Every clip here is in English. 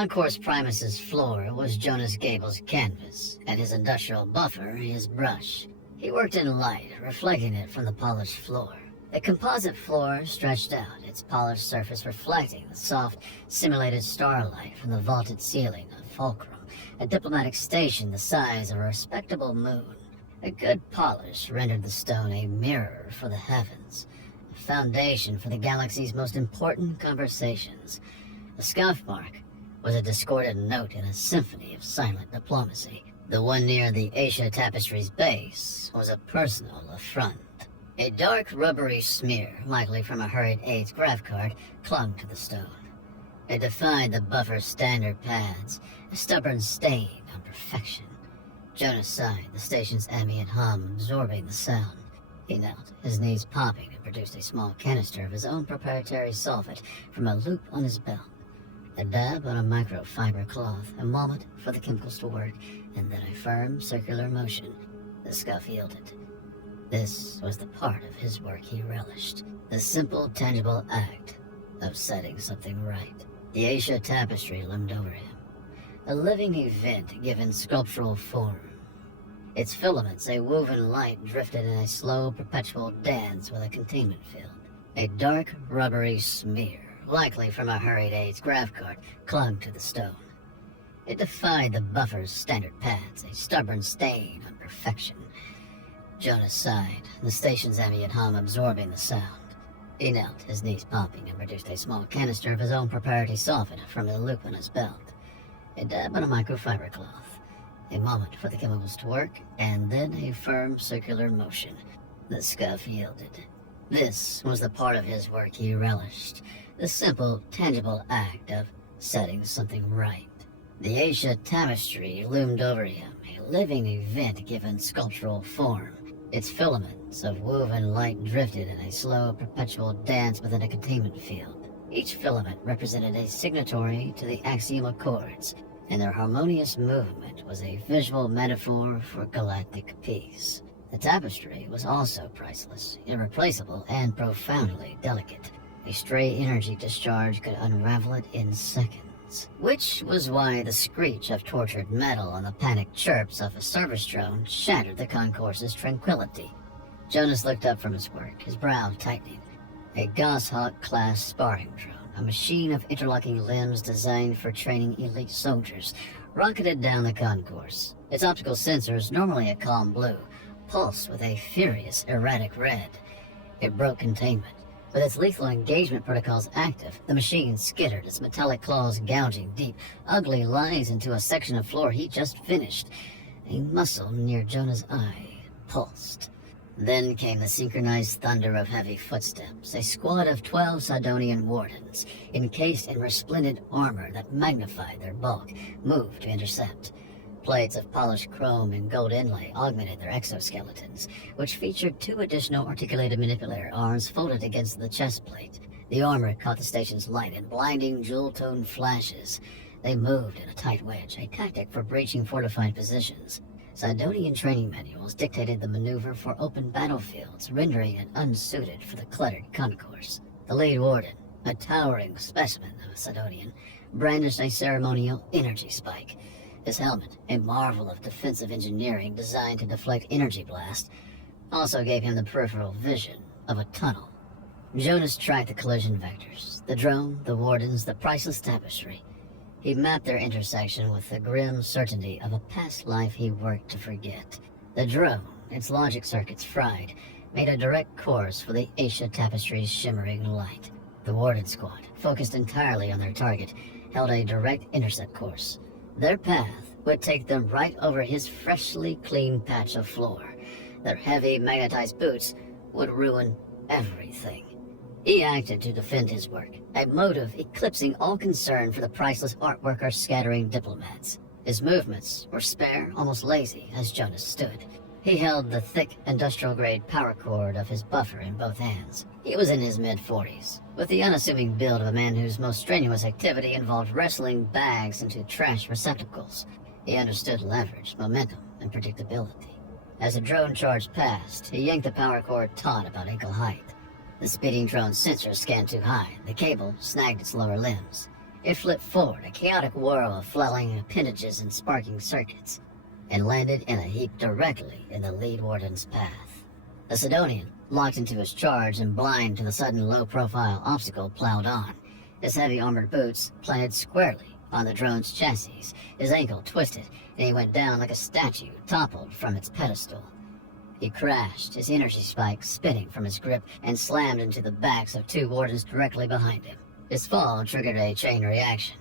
Concourse Primus's floor was Jonas Gable's canvas, and his industrial buffer his brush. He worked in light, reflecting it from the polished floor. The composite floor stretched out, its polished surface reflecting the soft, simulated starlight from the vaulted ceiling of Fulcrum, a diplomatic station the size of a respectable moon. A good polish rendered the stone a mirror for the heavens, a foundation for the galaxy's most important conversations. The scuff mark was a discordant note in a symphony of silent diplomacy. The one near the Asia Tapestry's base was a personal affront. A dark, rubbery smear, likely from a hurried AIDS graph card, clung to the stone. It defied the buffer's standard pads, a stubborn stain on perfection. Jonas sighed, the station's ambient hum absorbing the sound. He knelt, his knees popping, and produced a small canister of his own proprietary solvent from a loop on his belt. A dab on a microfiber cloth, a moment for the chemicals to work, and then a firm circular motion. The scuff yielded. This was the part of his work he relished, the simple, tangible act of setting something right. The Asia Tapestry loomed over him, a living event given sculptural form. Its filaments, a woven light, drifted in a slow, perpetual dance with a containment field. A dark, rubbery smear, likely from a hurried AIDS graph card, clung to the stone. It defied the buffer's standard pads, a stubborn stain on perfection. Jonas sighed, the station's ambient hum absorbing the sound. He knelt, his knees popping, and produced a small canister of his own proprietary solvent from the loop on his belt. A dab on a microfiber cloth. A moment for the chemicals to work, and then a firm circular motion. The scuff yielded. This was the part of his work he relished, the simple, tangible act of setting something right. The Asia Tapestry loomed over him, a living event given sculptural form. Its filaments of woven light drifted in a slow, perpetual dance within a containment field. Each filament represented a signatory to the axiom accords, and their harmonious movement was a visual metaphor for galactic peace. The tapestry was also priceless, irreplaceable, and profoundly delicate. A stray energy discharge could unravel it in seconds. Which was why the screech of tortured metal and the panicked chirps of a service drone shattered the concourse's tranquility. Jonas looked up from his work, his brow tightening. A Goshawk-class sparring drone, a machine of interlocking limbs designed for training elite soldiers, rocketed down the concourse. Its optical sensors, normally a calm blue, pulsed with a furious, erratic red. It broke containment. With its lethal engagement protocols active, the machine skittered, its metallic claws gouging deep, ugly lines into a section of floor he just finished. A muscle near Jonah's eye pulsed. Then came the synchronized thunder of heavy footsteps. A squad of 12 Sidonian wardens, encased in resplendent armor that magnified their bulk, moved to intercept. Plates of polished chrome and gold inlay augmented their exoskeletons, which featured 2 additional articulated manipulator arms folded against the chest plate. The armor caught the station's light in blinding jewel-toned flashes. They moved in a tight wedge, a tactic for breaching fortified positions. Sidonian training manuals dictated the maneuver for open battlefields, rendering it unsuited for the cluttered concourse. The lead warden, a towering specimen of a Sidonian, brandished a ceremonial energy spike. His helmet, a marvel of defensive engineering designed to deflect energy blast, also gave him the peripheral vision of a tunnel. Jonas tracked the collision vectors, the drone, the wardens, the priceless tapestry. He mapped their intersection with the grim certainty of a past life he worked to forget. The drone, its logic circuits fried, made a direct course for the Asia Tapestry's shimmering light. The warden squad, focused entirely on their target, held a direct intercept course. Their path would take them right over his freshly clean patch of floor. Their heavy, magnetized boots would ruin everything. He acted to defend his work, a motive eclipsing all concern for the priceless artwork scattering diplomats. His movements were spare, almost lazy, as Jonas stood. He held the thick, industrial-grade power cord of his buffer in both hands. He was in his mid-40s, with the unassuming build of a man whose most strenuous activity involved wrestling bags into trash receptacles. He understood leverage, momentum, and predictability. As the drone charged past, he yanked the power cord taut about ankle height. The speeding drone's sensors scanned too high. The cable snagged its lower limbs. It flipped forward, a chaotic whirl of flailing appendages and sparking circuits, and landed in a heap directly in the lead warden's path. The Sidonian, locked into his charge and blind to the sudden low-profile obstacle, plowed on, his heavy armored boots planted squarely on the drone's chassis. His ankle twisted, and he went down like a statue toppled from its pedestal. He crashed, his energy spike spinning from his grip, and slammed into the backs of two wardens directly behind him. His fall triggered a chain reaction.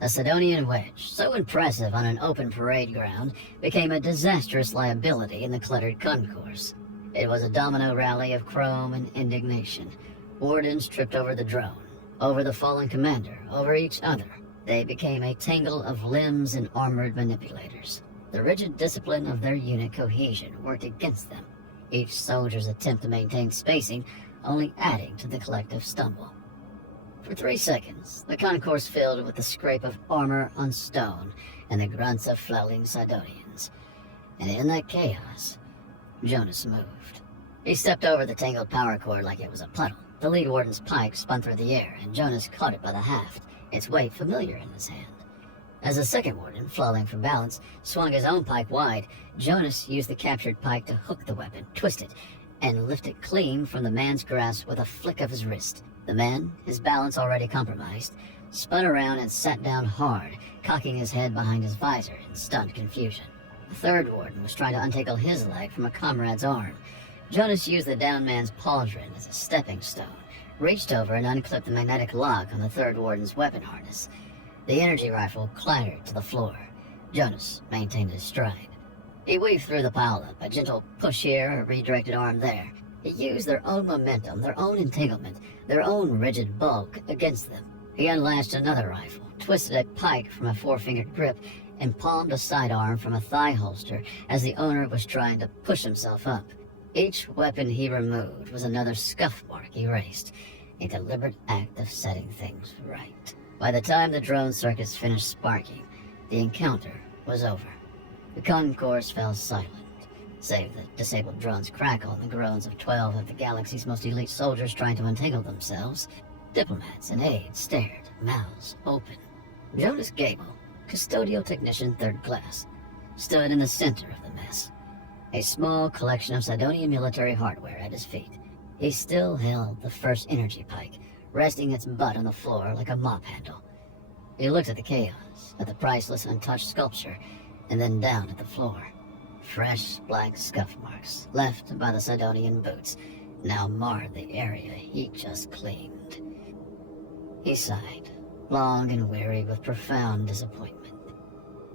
The Sidonian wedge, so impressive on an open parade ground, became a disastrous liability in the cluttered concourse. It was a domino rally of chrome and indignation. Wardens tripped over the drone, over the fallen commander, over each other. They became a tangle of limbs and armored manipulators. The rigid discipline of their unit cohesion worked against them, each soldier's attempt to maintain spacing only adding to the collective stumble. For 3 seconds, the concourse filled with the scrape of armor on stone and the grunts of flailing Sidonians. And in that chaos, Jonas moved. He stepped over the tangled power cord like it was a puddle. The lead warden's pike spun through the air, and Jonas caught it by the haft, its weight familiar in his hand. As the second warden, falling from balance, swung his own pike wide, Jonas used the captured pike to hook the weapon, twist it, and lift it clean from the man's grasp with a flick of his wrist. The man, his balance already compromised, spun around and sat down hard, cocking his head behind his visor in stunned confusion. The third warden was trying to untangle his leg from a comrade's arm. Jonas used the downed man's pauldron as a stepping stone, reached over and unclipped the magnetic lock on the third warden's weapon harness. The energy rifle clattered to the floor. Jonas maintained his stride. He weaved through the pileup, a gentle push here, a redirected arm there. He used their own momentum, their own entanglement, their own rigid bulk against them. He unlatched another rifle, twisted a pike from a four-fingered grip, and palmed a sidearm from a thigh holster as the owner was trying to push himself up. Each weapon he removed was another scuff mark erased, a deliberate act of setting things right. By the time the drone circuits finished sparking, the encounter was over. The concourse fell silent, save the disabled drone's crackle and the groans of 12 of the galaxy's most elite soldiers trying to untangle themselves. Diplomats and aides stared, mouths open. Jonas Gable, custodial technician 3rd class, stood in the center of the mess, a small collection of Sidonian military hardware at his feet. He still held the first energy pike, resting its butt on the floor like a mop handle. He looked at the chaos, at the priceless untouched sculpture, and then down at the floor. Fresh black scuff marks, left by the Sidonian boots, now marred the area he just cleaned. He sighed, long and weary with profound disappointment.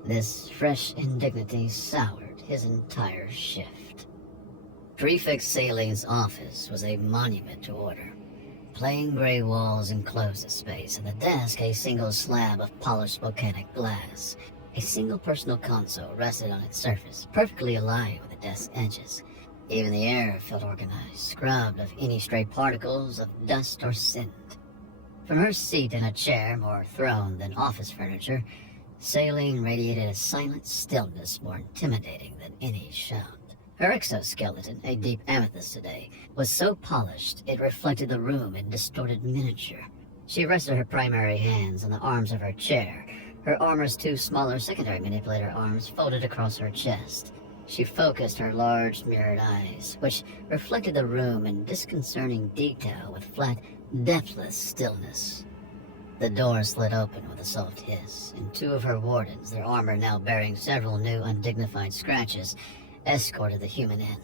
This fresh indignity soured his entire shift. Prefect Saling's office was a monument to order. Plain gray walls enclosed the space, and the desk a single slab of polished volcanic glass. A single personal console rested on its surface, perfectly aligned with the desk's edges. Even the air felt organized, scrubbed of any stray particles of dust or scent. From her seat in a chair, more throne than office furniture, Saline radiated a silent stillness more intimidating than any sound. Her exoskeleton, a deep amethyst today, was so polished it reflected the room in distorted miniature. She rested her primary hands on the arms of her chair, her armor's two smaller secondary manipulator arms folded across her chest. She focused her large mirrored eyes, which reflected the room in disconcerting detail with flat, depthless stillness. The door slid open with a soft hiss, and two of her wardens, their armor now bearing several new undignified scratches, escorted the human in.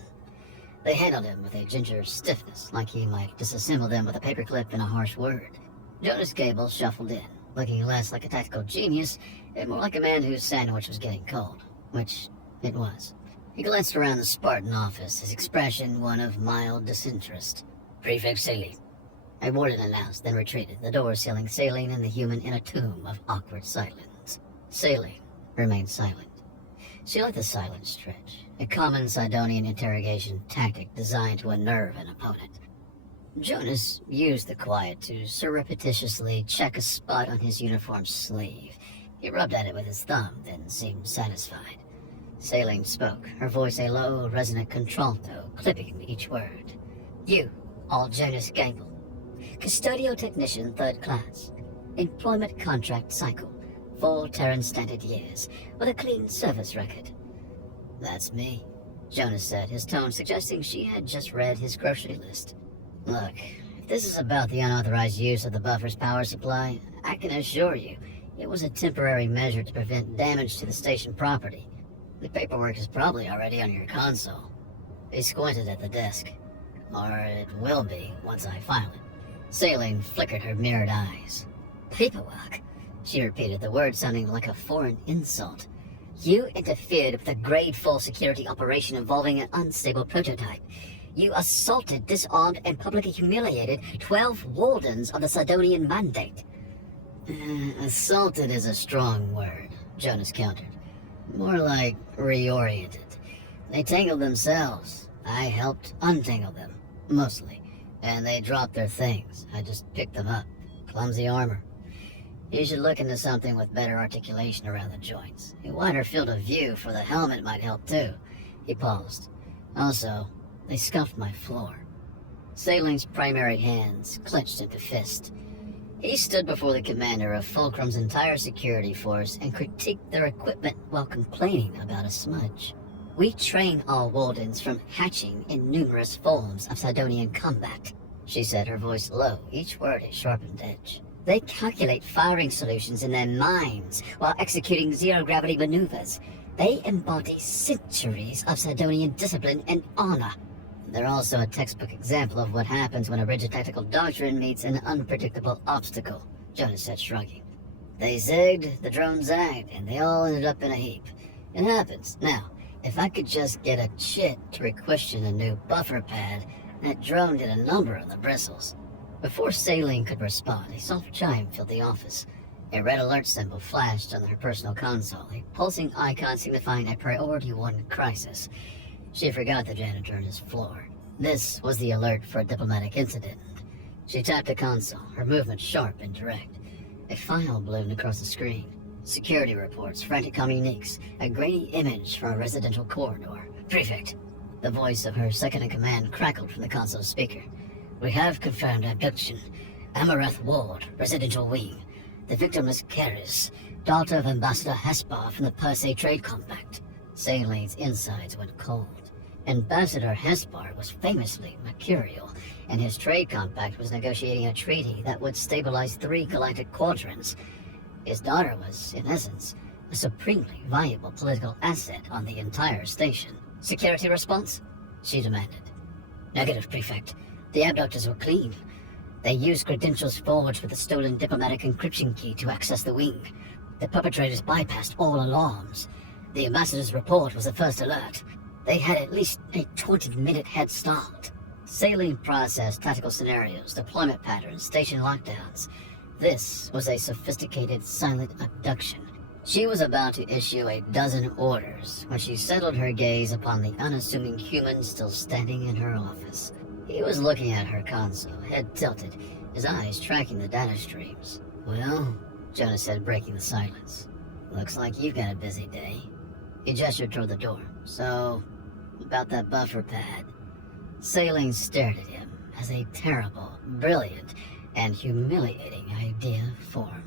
They handled him with a ginger stiffness, like he might disassemble them with a paperclip and a harsh word. Jonas Gable shuffled in, looking less like a tactical genius and more like a man whose sandwich was getting cold, which it was. He glanced around the Spartan office, his expression one of mild disinterest. "Prefect Saline," a warden announced, then retreated, the door sealing Saline and the human in a tomb of awkward silence. Saline remained silent. She let the silence stretch, a common Sidonian interrogation tactic designed to unnerve an opponent. Jonas used the quiet to surreptitiously check a spot on his uniform's sleeve. He rubbed at it with his thumb, then seemed satisfied. Saline spoke, her voice a low, resonant contralto, clipping each word. "You, all Jonas Gable, custodial technician 3rd class. employment contract cycle, 4 Terran Standard years, with a clean service record. That's me, Jonas said, his tone suggesting she had just read his grocery list. Look, if this is about the unauthorized use of the buffer's power supply, I can assure you it was a temporary measure to prevent damage to the station property. The paperwork is probably already on your console. He squinted at the desk. Or it will be once I file it. Saline flickered her mirrored eyes. Paperwork? She repeated, the word sounding like a foreign insult. You interfered with a grade 4 security operation involving an unstable prototype. You assaulted, disarmed, and publicly humiliated 12 wardens of the Sidonian Mandate. Assaulted is a strong word, Jonas countered. More like reoriented. They tangled themselves. I helped untangle them, mostly. And they dropped their things. I just picked them up. Clumsy armor. You should look into something with better articulation around the joints. A wider field of view for the helmet might help too. He paused. Also, they scuffed my floor. Saling's primary hands clenched into fist. He stood before the commander of Fulcrum's entire security force and critiqued their equipment while complaining about a smudge. We train all wardens from hatching in numerous forms of Sidonian combat, she said, her voice low, each word a sharpened edge. They calculate firing solutions in their minds while executing zero-gravity maneuvers. They embody centuries of Sidonian discipline and honor. They're also a textbook example of what happens when a rigid tactical doctrine meets an unpredictable obstacle, Jonas said, shrugging. They zigged, the drone zagged, and they all ended up in a heap. It happens. Now, if I could just get a chit to requisition a new buffer pad, that drone did a number on the bristles. Before Saline could respond, a soft chime filled the office. A red alert symbol flashed on her personal console, a pulsing icon signifying a Priority 1 crisis. She forgot the janitor on his floor. This was the alert for a diplomatic incident. She tapped the console, her movement sharp and direct. A file ballooned across the screen. Security reports, frantic communiques, a grainy image from a residential corridor. Prefect. The voice of her second-in-command crackled from the console speaker. We have confirmed abduction. Amaranth Ward, residential wing. The victim is Karis, daughter of Ambassador Hespar from the Per Se Trade Compact. Saline's insides went cold. Ambassador Hespar was famously mercurial, and his trade compact was negotiating a treaty that would stabilize 3 galactic quadrants. His daughter was, in essence, a supremely valuable political asset on the entire station. Security response? She demanded. Negative, Prefect. The abductors were clean. They used credentials forged with the stolen diplomatic encryption key to access the wing. The perpetrators bypassed all alarms. The ambassador's report was the first alert. They had at least a 20-minute head start. Saline processed tactical scenarios, deployment patterns, station lockdowns. This was a sophisticated, silent abduction. She was about to issue a dozen orders when she settled her gaze upon the unassuming human still standing in her office. He was looking at her console, head tilted, his eyes tracking the data streams. Well, Jonas said, breaking the silence. Looks like you've got a busy day. He gestured toward the door. So, about that buffer pad. Saline stared at him as a terrible, brilliant, and humiliating idea formed.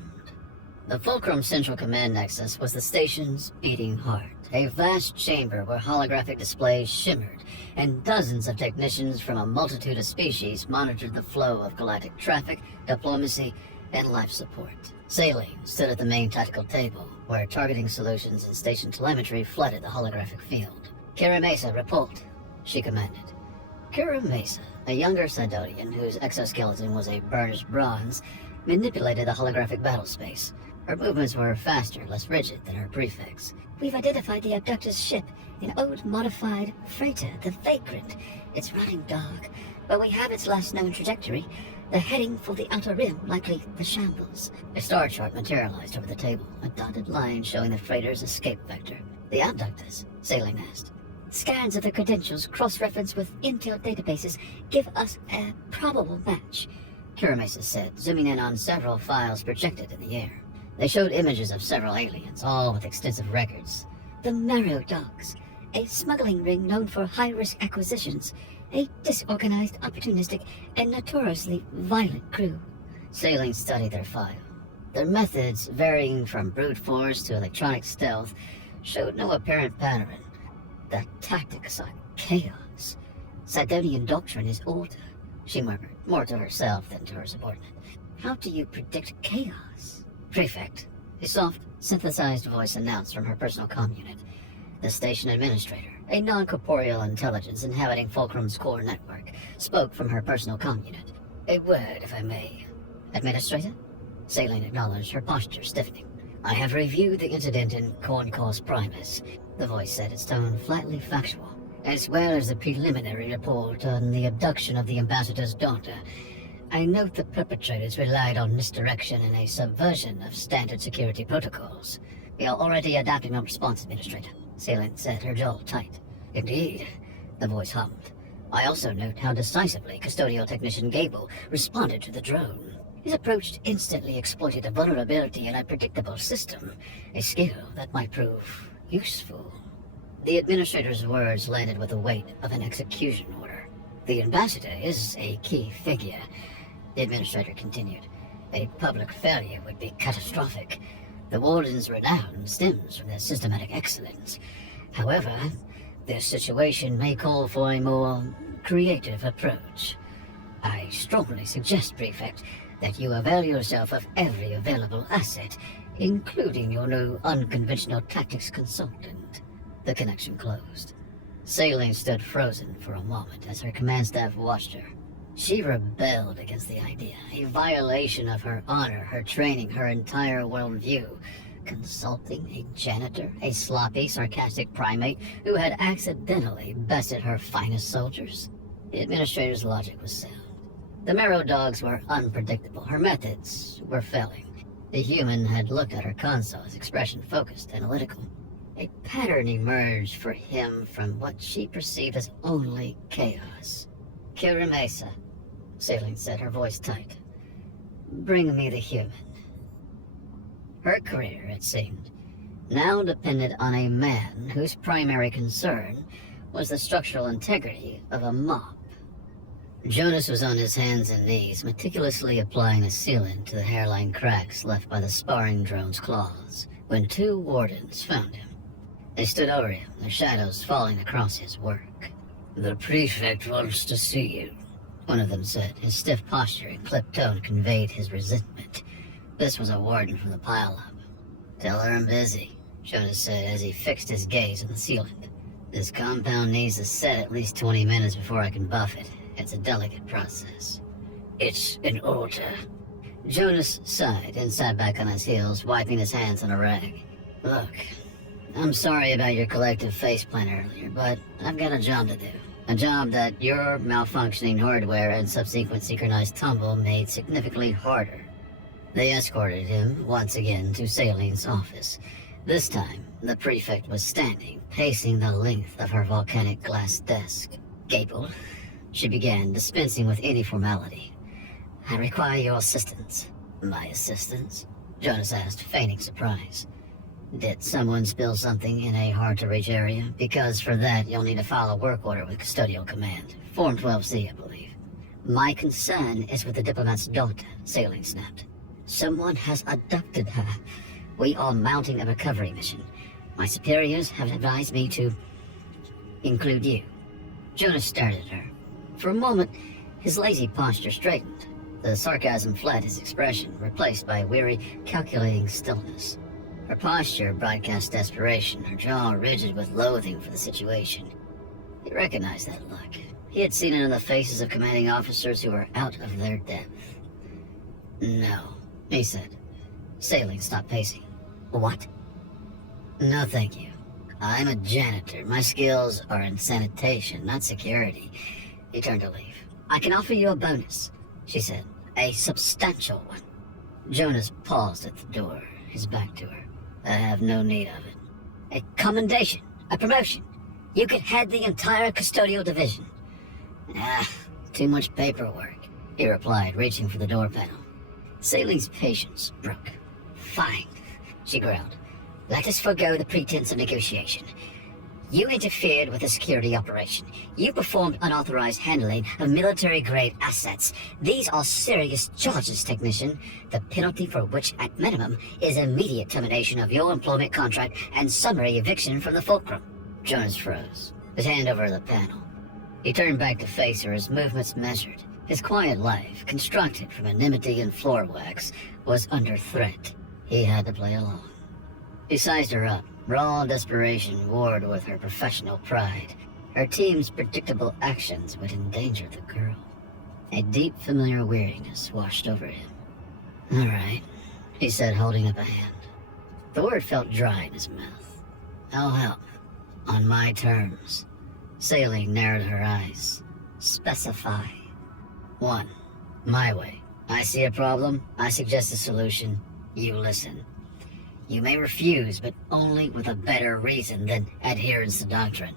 The Fulcrum Central Command Nexus was the station's beating heart, a vast chamber where holographic displays shimmered, and dozens of technicians from a multitude of species monitored the flow of galactic traffic, diplomacy, and life support. Saline stood at the main tactical table, where targeting solutions and station telemetry flooded the holographic field. Kira Mesa, report, she commanded. Kira Mesa, a younger Sidonian whose exoskeleton was a burnished bronze, manipulated the holographic battlespace. Her movements were faster, less rigid than her prefects. We've identified the abductor's ship, an old modified freighter, the Vagrant. It's running dark, but we have its last known trajectory. They're heading for the outer rim, likely the shambles. A star chart materialized over the table, a dotted line showing the freighter's escape vector. The abductors, Saline asked. Scans of the credentials cross-referenced with intel databases give us a probable match, Kiramesa said, zooming in on several files projected in the air. They showed images of several aliens, all with extensive records. The Marrow Dogs, a smuggling ring known for high-risk acquisitions, a disorganized, opportunistic, and notoriously violent crew. Saline studied their file. Their methods, varying from brute force to electronic stealth, showed no apparent pattern. The tactics are chaos. Sidonian doctrine is order, she murmured, more to herself than to her subordinate. How do you predict chaos? Prefect, a soft, synthesized voice announced from her personal comm unit. The station administrator, a non-corporeal intelligence inhabiting Fulcrum's core network, spoke from her personal comm unit. A word, if I may. Administrator? Saline acknowledged, her posture stiffening. I have reviewed the incident in Corncos Primus, the voice said, its tone flatly factual, as well as the preliminary report on the abduction of the ambassador's daughter. I note the perpetrators relied on misdirection and a subversion of standard security protocols. We are already adapting our response, Administrator, Saline said, her jaw tight. Indeed, the voice hummed. I also note how decisively Custodial Technician Gable responded to the drone. His approach instantly exploited a vulnerability in a predictable system, a skill that might prove useful. The administrator's words landed with the weight of an execution order. The ambassador is a key figure, the administrator continued. A public failure would be catastrophic. The warden's renown stems from their systematic excellence. However, this situation may call for a more creative approach. I strongly suggest, Prefect, that you avail yourself of every available asset, including your new unconventional tactics consultant. The connection closed. Saline stood frozen for a moment as her command staff watched her. She rebelled against the idea, a violation of her honor, her training, her entire worldview. Consulting a janitor, a sloppy, sarcastic primate who had accidentally bested her finest soldiers? The administrator's logic was sound. The marrow dogs were unpredictable. Her methods were failing. The human had looked at her console, his expression focused, analytical. A pattern emerged for him from what she perceived as only chaos. Kira Mesa, Saline said, her voice tight. Bring me the human. Her career, it seemed, now depended on a man whose primary concern was the structural integrity of a mob. Jonas was on his hands and knees, meticulously applying a sealant to the hairline cracks left by the sparring drone's claws, when two wardens found him. They stood over him, their shadows falling across his work. The prefect wants to see you, one of them said. His stiff posture and clipped tone conveyed his resentment. This was a warden from the pile-up. Tell her I'm busy, Jonas said as he fixed his gaze on the sealant. This compound needs to set at least 20 minutes before I can buff it. It's a delicate process. It's an order. Jonas sighed and sat back on his heels, wiping his hands on a rag. Look, I'm sorry about your collective faceplant earlier, but I've got a job to do. A job that your malfunctioning hardware and subsequent synchronized tumble made significantly harder. They escorted him, once again, to Saline's office. This time, the prefect was standing, pacing the length of her volcanic glass desk. Gable, she began, dispensing with any formality. I require your assistance. My assistance? Jonas asked, feigning surprise. Did someone spill something in a hard-to-reach area? Because for that, you'll need to file a work order with Custodial Command. Form 12C, I believe. My concern is with the diplomat's daughter, Saline snapped. Someone has abducted her. We are mounting a recovery mission. My superiors have advised me to include you. Jonas stared at her. For a moment, his lazy posture straightened. The sarcasm fled his expression, replaced by weary, calculating stillness. Her posture broadcast desperation, her jaw rigid with loathing for the situation. He recognized that look. He had seen it in the faces of commanding officers who were out of their depth. No, he said. Saline stopped pacing. What? No, thank you. I'm a janitor. My skills are in sanitation, not security. He turned to leave. I can offer you a bonus, she said. A substantial one. Jonas paused at the door, his back to her. I have no need of it. A commendation, a promotion. You could head the entire custodial division. Too much paperwork, he replied, reaching for the door panel. Saline's patience broke. Fine, she growled. Let us forgo the pretense of negotiation. You interfered with a security operation. You performed unauthorized handling of military-grade assets. These are serious charges, Technician. The penalty for which, at minimum, is immediate termination of your employment contract and summary eviction from the fulcrum. Jonas froze, his hand over the panel. He turned back to face her, his movements measured. His quiet life, constructed from anonymity and floor wax, was under threat. He had to play along. He sized her up. Raw desperation warred with her professional pride. Her team's predictable actions would endanger the girl. A deep, familiar weariness washed over him. "All right," he said, holding up a hand. The word felt dry in his mouth. "I'll help. On my terms." Sailing narrowed her eyes. "Specify." 1. My way. I see a problem. I suggest a solution. You listen. You may refuse, but only with a better reason than adherence to doctrine.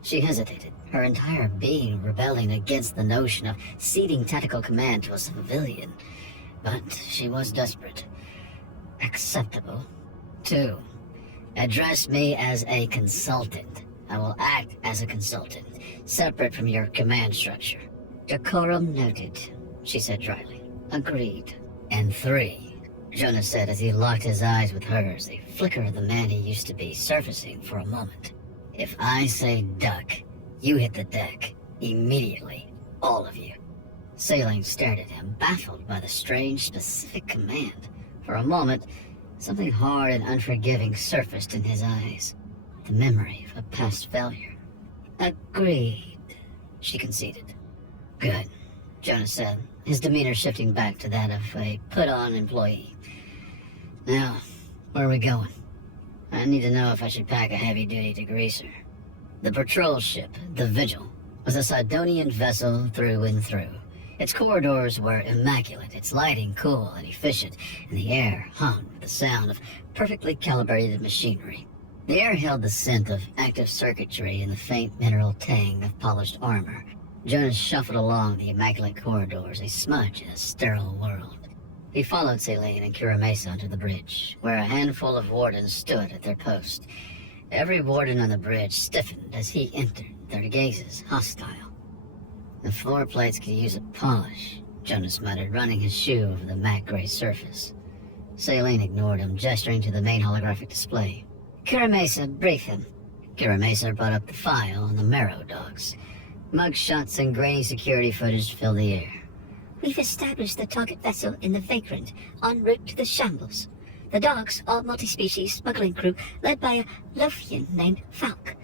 She hesitated, her entire being rebelling against the notion of ceding tactical command to a civilian. But she was desperate. Acceptable. 2. Address me as a consultant. I will act as a consultant, separate from your command structure. Decorum noted, she said dryly. Agreed. And 3. Jonas said as he locked his eyes with hers, a flicker of the man he used to be surfacing for a moment. If I say duck, you hit the deck. Immediately. All of you. Sailing stared at him, baffled by the strange, specific command. For a moment, something hard and unforgiving surfaced in his eyes. The memory of a past failure. Agreed, she conceded. Good, Jonas said, his demeanor shifting back to that of a put-on employee. Now, where are we going? I need to know if I should pack a heavy-duty degreaser. The patrol ship, the Vigil, was a Sidonian vessel through and through. Its corridors were immaculate, its lighting cool and efficient, and the air hummed with the sound of perfectly calibrated machinery. The air held the scent of active circuitry and the faint mineral tang of polished armor. Jonas shuffled along the immaculate corridors, a smudge in a sterile world. He followed Celine and Kuramesa onto the bridge, where a handful of wardens stood at their post. Every warden on the bridge stiffened as he entered, their gazes hostile. The floor plates could use a polish, Jonas muttered, running his shoe over the matte gray surface. Celine ignored him, gesturing to the main holographic display. Kuramesa, brief him. Kuramesa brought up the file on the Marrow Dogs. Mugshots and grainy security footage filled the air. We've established the target vessel in the Vagrant, en route to the Shambles. The dogs are multi-species smuggling crew led by a Lothian named Falk.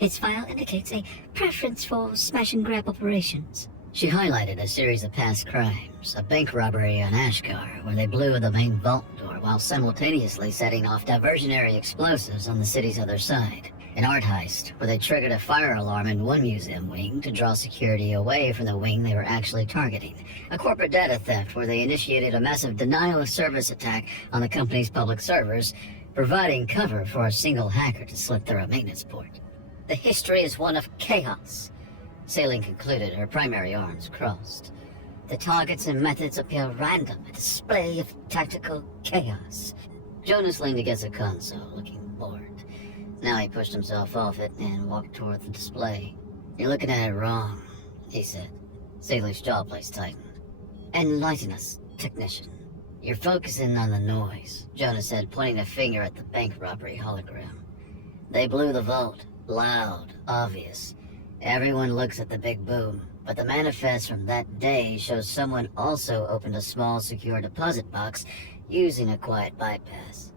Its file indicates a preference for smash-and-grab operations. She highlighted a series of past crimes, a bank robbery on Ashgar, where they blew the main vault door while simultaneously setting off diversionary explosives on the city's other side. An art heist, where they triggered a fire alarm in one museum wing to draw security away from the wing they were actually targeting. A corporate data theft, where they initiated a massive denial-of-service attack on the company's public servers, providing cover for a single hacker to slip through a maintenance port. The history is one of chaos, Sailing concluded, her primary arms crossed. The targets and methods appear random, a display of tactical chaos. Jonas leaned against a console, looking bored. Now he pushed himself off it and walked toward the display. You're looking at it wrong, he said. Sailing's jaw placed tightened. Enlighten us, technician. You're focusing on the noise, Jonas said, pointing a finger at the bank robbery hologram. They blew the vault. Loud, obvious. Everyone looks at the big boom, but the manifest from that day shows someone also opened a small secure deposit box using a quiet bypass.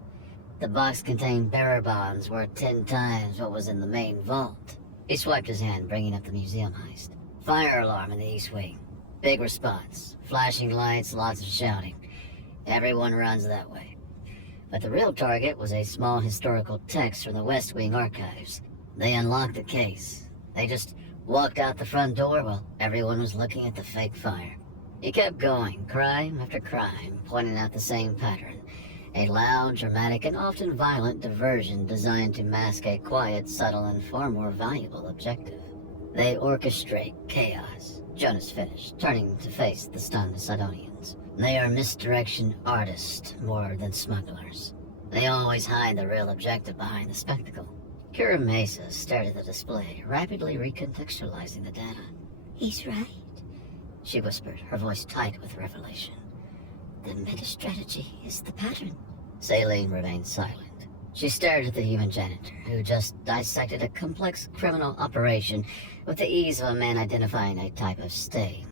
The box contained bearer bonds worth 10 times what was in the main vault. He swiped his hand, bringing up the museum heist. Fire alarm in the east wing. Big response. Flashing lights, lots of shouting. Everyone runs that way. But the real target was a small historical text from the West Wing archives. They unlocked the case. They just walked out the front door while everyone was looking at the fake fire. He kept going, crime after crime, pointing out the same pattern. A loud, dramatic, and often violent diversion designed to mask a quiet, subtle, and far more valuable objective. They orchestrate chaos, Jonas finished, turning to face the stunned Sidonians. They are misdirection artists more than smugglers. They always hide the real objective behind the spectacle. Kira Mesa stared at the display, rapidly recontextualizing the data. He's right, She whispered, her voice tight with revelation. the meta-strategy is the pattern. Saline remained silent. She stared at the human janitor, who just dissected a complex criminal operation with the ease of a man identifying a type of stain.